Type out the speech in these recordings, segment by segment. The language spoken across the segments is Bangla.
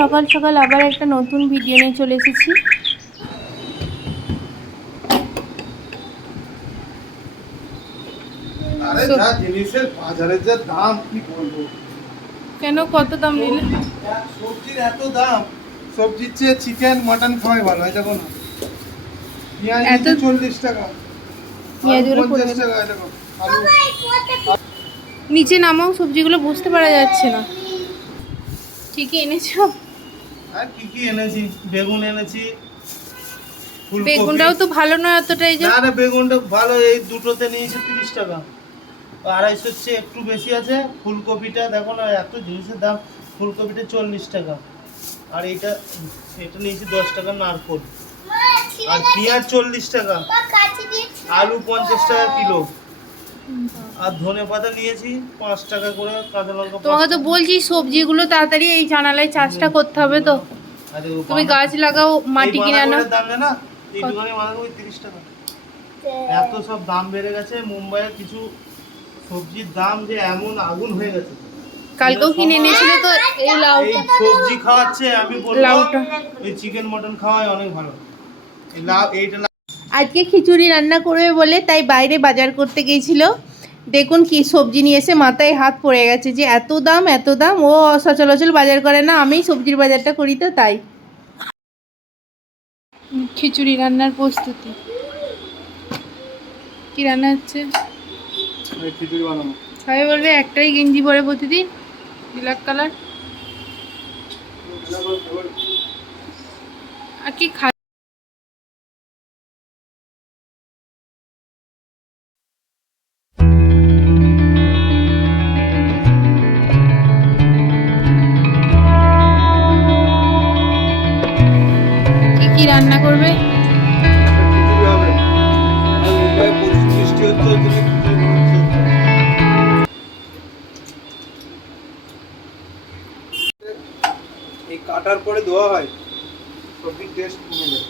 সকাল সকাল আবার একটা নতুন ভিডিও নিয়ে চলে এসেছি। জিনিসের বাজারে যা দাম কি বলবো। কেন, কত দাম নিলে? সবজির এত দাম, সবজির চেয়ে চিকেন মটন খাওয়াই ভালো হয়। দেখো না, পেঁয়াজ 40 টাকা, পেঁয়াজগুলো 50 টাকা। দেখো নিচে নামাও, সবজিগুলো বুঝতে পারা যাচ্ছে না। ঠিকই এনেছো? আর কি এনেছি, বেগুন এনেছি, বেগুনটাও তো ভালো নয় অতটা। এই যে না বেগুনটা ভালো, এই দুটোতে নিয়েছি 30 টাকা, 250 চেয়ে একটু বেশি আছে। ফুলকপিটা দেখো না, এত জিনিসের দাম। ফুলকপিটা 40 টাকা, আর এটা নিয়েছি 10 টাকা নারকোল। আর পেঁয়াজ 40 টাকা, আলু 50 টাকা কিলো, আর ধনেপাতা নিয়েছি 5 টাকা করে, কাঁচা লঙ্কা। তোমাকে তো বলছি সবজিগুলো তাড়াতাড়ি এই জানালায় চাষটা করতে হবে। তো তুমি গাছ লাগাও, মাটি কিনে আনো। দাম জানা, এই দোকানে বাঁধাকপি 30 টাকা। এত সব দাম বেড়ে গেছে। মুম্বাইয়ের কিছু সবজির দাম যে এমন আগুন হয়ে গেছে। কালকেও কিনে এনেছিলে তো এই লাউটা। সবজি খাওয়াচ্ছে, আমি বলবো এই চিকেন মটন খাওয়াই অনেক ভালো। এই লাউ এইটা আজকে খিচুড়ি রান্না করবে বলে তাই বাইরে বাজার করতে গিয়েছিল। দেখুন কি সবজি নিয়ে এসে মাথায় হাত পড়ে গেছে যে এত দাম এত দাম। ও সচরাচর বাজার করে না, আমি সবজির বাজারটা করি, তো তাই। খিচুড়ি রান্নার প্রস্তুতি। কি রান্না হচ্ছে? খিচুড়ি বানাবো। সবাই বলবে একটাই গেঞ্জি পরে প্রতিদিন, ব্ল্যাক কালার। আর কি কি রান্না করবে? খিচুড়ি হবে। আর মুম্বাইয়ে প্রচুর বৃষ্টি হচ্ছে, ওই জন্য খিচুড়ি বানাচ্ছে। এই কাটার পরে ধোয়া হয়, সবজির টেস্ট কমে যায়।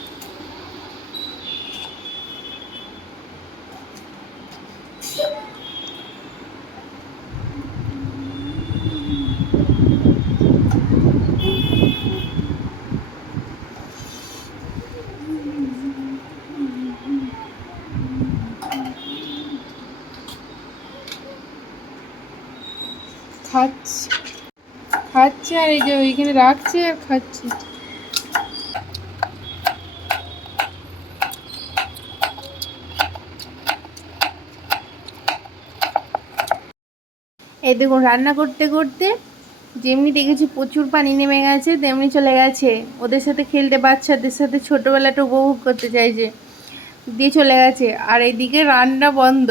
খাচ্ছে আর এই যে ওইখানে রাখছে আর খাচ্ছে। এই দেখুন রান্না করতে করতে যেমনি দেখেছি প্রচুর পানি নেমে গেছে, তেমনি চলে গেছে ওদের সাথে খেলতে, বাচ্চাদের সাথে ছোটোবেলাটা উপভোগ করতে চাইছে, দিয়ে চলে গেছে। আর এইদিকে রান্না বন্ধ।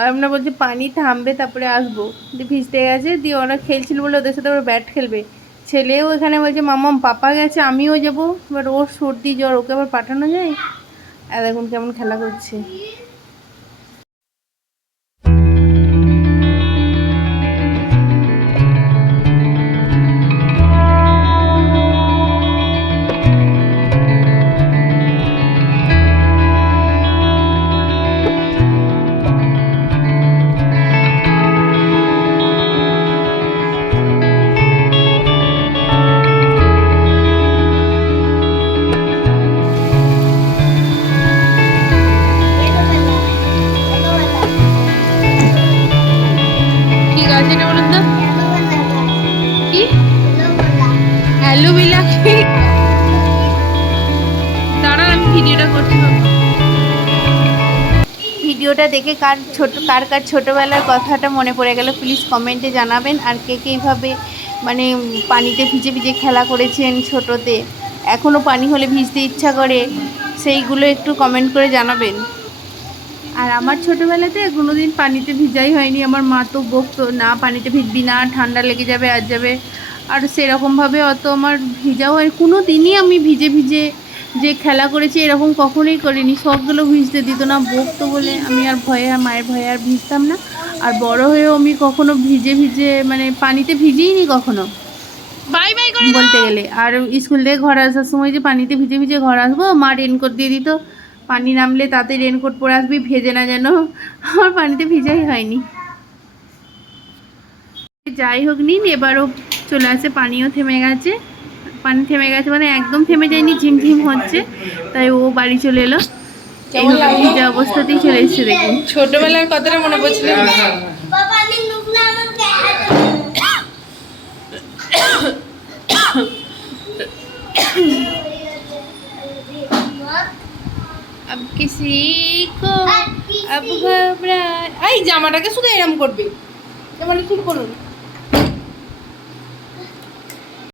আর আমরা বলছি পানি থামবে তারপরে আসবো, দিয়ে ভিজতে গেছে। দিয়ে ওরা খেলছিল বলে ওদের সাথে ওরা ব্যাট খেলবে। ছেলেও এখানে বলছে মাম্মাম পাপা গেছে আমিও যাবো, এবার ওর সর্দি জ্বর, ওকে আবার পাঠানো যায়? আর দেখুন কেমন খেলা করছে। কি গাছ এটা বলুন তো? কি অ্যালোভেরা? দাঁড়ান আমি ভিডিওটা করছি। ভিডিওটা দেখে কার কার ছোটোবেলার কথাটা মনে পড়ে গেল প্লিজ কমেন্টে জানাবেন। আর কে কে এইভাবে মানে পানিতে ভিজে ভিজে খেলা করেছেন ছোটোতে, এখনও পানি হলে ভিজতে ইচ্ছা করে, সেইগুলো একটু কমেন্ট করে জানাবেন। আর আমার ছোটোবেলাতে কোনো দিন পানিতে ভিজাই হয়নি। আমার মা তো বকতো, না পানিতে ভিজবি না, ঠান্ডা লেগে যাবে আর যাবে। আর সেরকমভাবে অত আমার ভিজাও হয় কোনো দিনই আমি ভিজে ভিজে যে খেলা করেছি এরকম কখনোই করিনি। সবগুলো ভিজতে দিত না, বকতো বলে আমি আর ভয়ে, মায়ের ভয়ে আর ভিজতাম না। আর বড় হয়েও আমি কখনো ভিজে ভিজে মানে পানিতে ভিজিনি কখনো বাই বাই করে বলতে গেলে। আর স্কুল থেকে ঘর আসার সময় যে পানিতে ভিজে ভিজে ঘর আসবো, মা রেনকোট দিয়ে দিত, পানি নামলে তাতে রেনকোট পরে আসবি, ভেজে না যেন। আমার পানিতে ভিজাই হয়নি। যাই হোক নিন, এবারও চলে আসে, পানিও থেমে গেছে, পানি থেমে গেছে, মানে একদম থেমে যায়নি, ঝিমঝিম হচ্ছে। তাই ও বাড়ি চলে এলো, যে অবস্থাতেই চলে এসেছে দেখুন। ছোটবেলার কথাটা মনে পড়ছিল। अब किसी को अब घबरा, এই জামাটাকে শুধু এরম করবে, জামাটা ঠিক করুন।